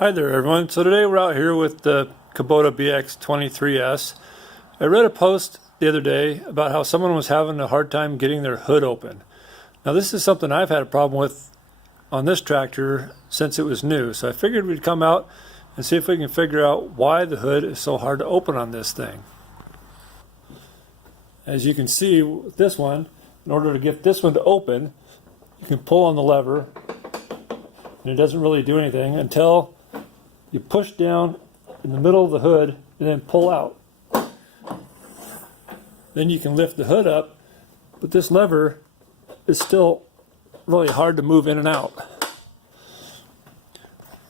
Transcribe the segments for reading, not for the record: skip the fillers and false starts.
Hi there everyone. So today we're out here with the Kubota BX23S. I read a post the other day about how someone was having a hard time getting their hood open. Now this is something I've had a problem with on this tractor since it was new. So I figured we'd come out and see if we can figure out why the hood is so hard to open on this thing. As you can see with this one, in order to get this one to open, you can pull on the lever and it doesn't really do anything until you push down in the middle of the hood and then pull out. Then you can lift the hood up, but this lever is still really hard to move in and out.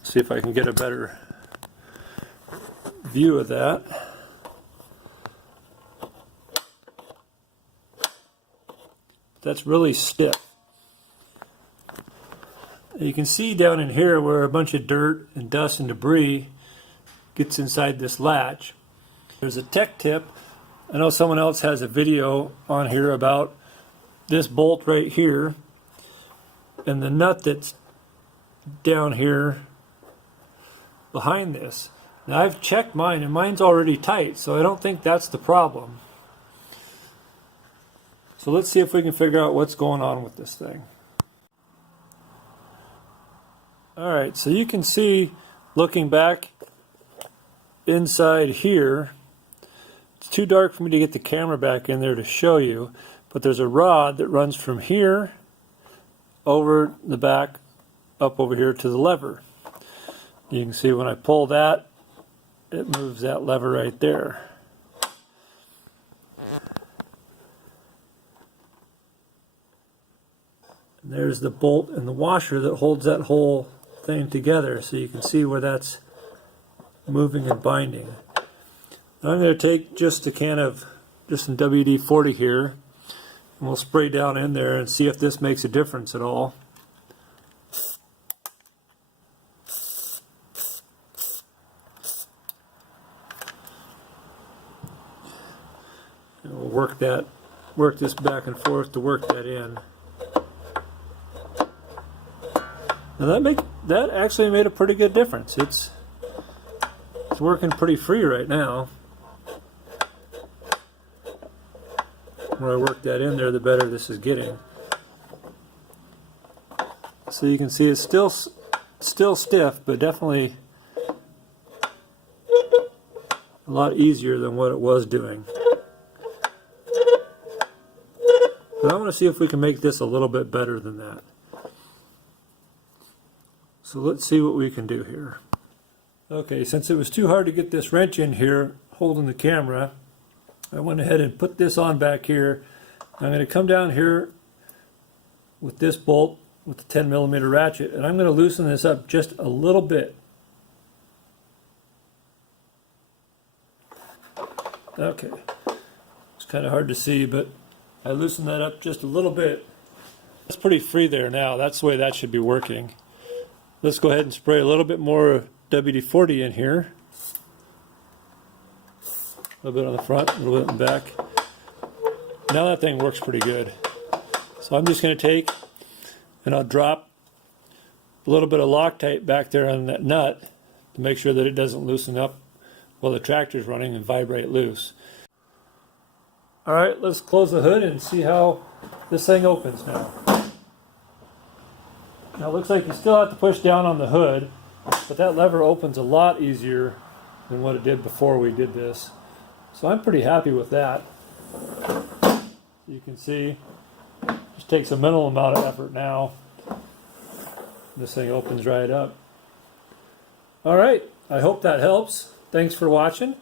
See if I can get a better view of that. That's really stiff. You can see down in here where a bunch of dirt and dust and debris gets inside this latch. There's a tech tip. I know someone else has a video on here about this bolt right here and the nut that's down here behind this. Now I've checked mine and mine's already tight, so I don't think that's the problem. So let's see if we can figure out what's going on with this thing. Alright, so you can see, looking back inside here, it's too dark for me to get the camera back in there to show you, but there's a rod that runs from here over the back up over here to the lever. You can see when I pull that, it moves that lever right there. And there's the bolt and the washer that holds that whole thing together, so you can see where that's moving and binding. Now I'm going to take just a can of some WD-40 here, and we'll spray down in there and see if this makes a difference at all. And we'll work this back and forth to work that in. Now that actually made a pretty good difference. It's working pretty free right now. The more I work that in there, the better this is getting. So you can see it's still stiff, but definitely a lot easier than what it was doing. But I want to see if we can make this a little bit better than that. So let's see what we can do here. Okay, since it was too hard to get this wrench in here holding the camera, I went ahead and put this on back here. I'm going to come down here with this bolt with the 10mm ratchet, and I'm going to loosen this up just a little bit. Okay, it's kind of hard to see, but I loosened that up just a little bit. It's pretty free there now. That's the way that should be working. Let's go ahead and spray a little bit more WD-40 in here. A little bit on the front, a little bit in the back. Now that thing works pretty good. So I'm just going to take and I'll drop a little bit of Loctite back there on that nut to make sure that it doesn't loosen up while the tractor's running and vibrate loose. Alright, let's close the hood and see how this thing opens now. Now it looks like you still have to push down on the hood, but that lever opens a lot easier than what it did before we did this. So I'm pretty happy with that. You can see, it just takes a minimal amount of effort now. This thing opens right up. Alright, I hope that helps. Thanks for watching.